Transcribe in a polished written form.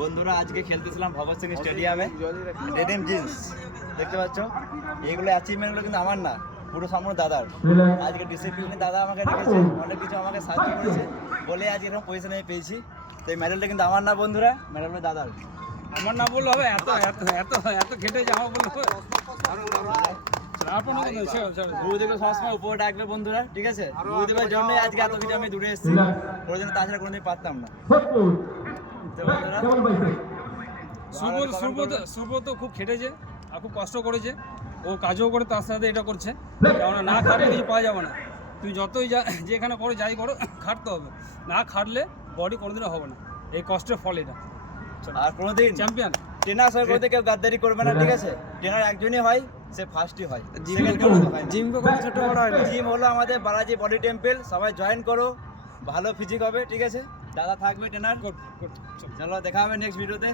বন্ধুরা আজকে খেলতেছিলাম ভগৎ সিং স্টেডিয়ামে ডেনিম জিন্স দেখতে পাচ্ছ। এইগুলো অ্যাচিভমেন্টগুলো কিন্তু আমার না, পুরো সম্পূর্ণ দাদার। আজকে ডিসিপ্লিনে দাদা আমাকে রেখেছে, অনেক কিছু আমাকে সাহায্য করেছে বলে আজকে এরকম পজিশনে আমি পেয়েছি। তো এই মেডেলটা কিন্তু আমার না বন্ধুরা, মেডেলটা দাদার। আমার না বললে হবে, এত এত এত এত খেটে যাওয়া বললে হবে। গুরুদেবকে সবসময় উপরে ডাকবে বন্ধুরা, ঠিক আছে? গুরুদেবের জন্যই আজকে এত কিছু আমি দূরে এসেছি, ওর জন্য তাছাড়া কোনোদিন পারতাম না। তো বন্ধুরা সুব্রত খুব খেটেছে আর খুব কষ্ট করেছে, ও কাজও করে তার সাথে এটা করছে। কেননা না খাটলে কিছু পাওয়া যাবে না। তুমি যতই যেখানে করো যাই করো, খাটতে হবে। না খাটলে বডি কোনোদিনও হবে না। এই কষ্টের ফল এটা। আর কোনোদিন চ্যাম্পিয়ন ট্রেনার সঙ্গে কোনোদিন কেউ গাদ্দারি করবে না, ঠিক আছে? ট্রেনার একজনই হয়, সে ফার্স্টই হয়। জিম কোনো ছোট বড় হয় না। জিম হলো আমাদের বালাজি বডি টেম্পল, সবাই জয়েন করো, ভালো ফিজিক হবে, ঠিক আছে? দাদা থাকবে ট্রেনার। চলো দেখা হবে নেক্সট ভিডিওতে।